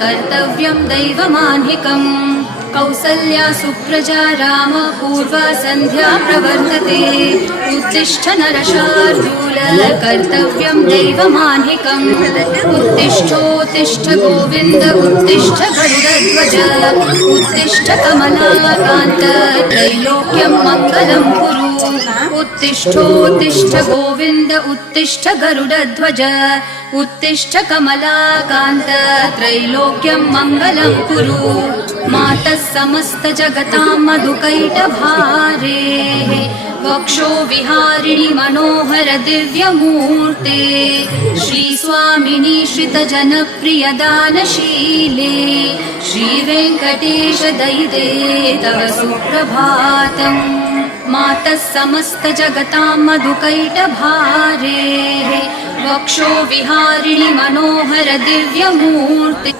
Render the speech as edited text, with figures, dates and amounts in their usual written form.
कर्तव्यं दैवमान्हिकम् कौसल्या सुप्रजा राम पूर्वा सन्ध्या प्रवर्तते उत्तिष्ठ नरशार्दूल कर्तव्यं दैवमान्हिकम् उत्तिष्ठोत्तिष्ठ गोविन्द उत्तिष्ठ गरुडध्वज उत्तिष्ठ कमलाकान्त त्रैलोक्यं मङ्गलं कुरु उत्तिष्ठोत्तिष्ठ गोविन्द उत्तिष्ठ गरुडध्वज उत्तिष्ठ कमलाकान्त त्रैलोक्यं मङ्गलं कुरु मातः समस्त जगतां मधुकैटभारेः वक्षो विहारिणि मनोहर दिव्यमूर्ते श्रीस्वामिनि श्रितजनप्रिय दानशीले श्रीवेङ्कटेश दयिते तव सुप्रभातम् मातः समस्त जगतां मधुकैटभारेः वक्षो विहारिणि मनोहर दिव्यमूर्ते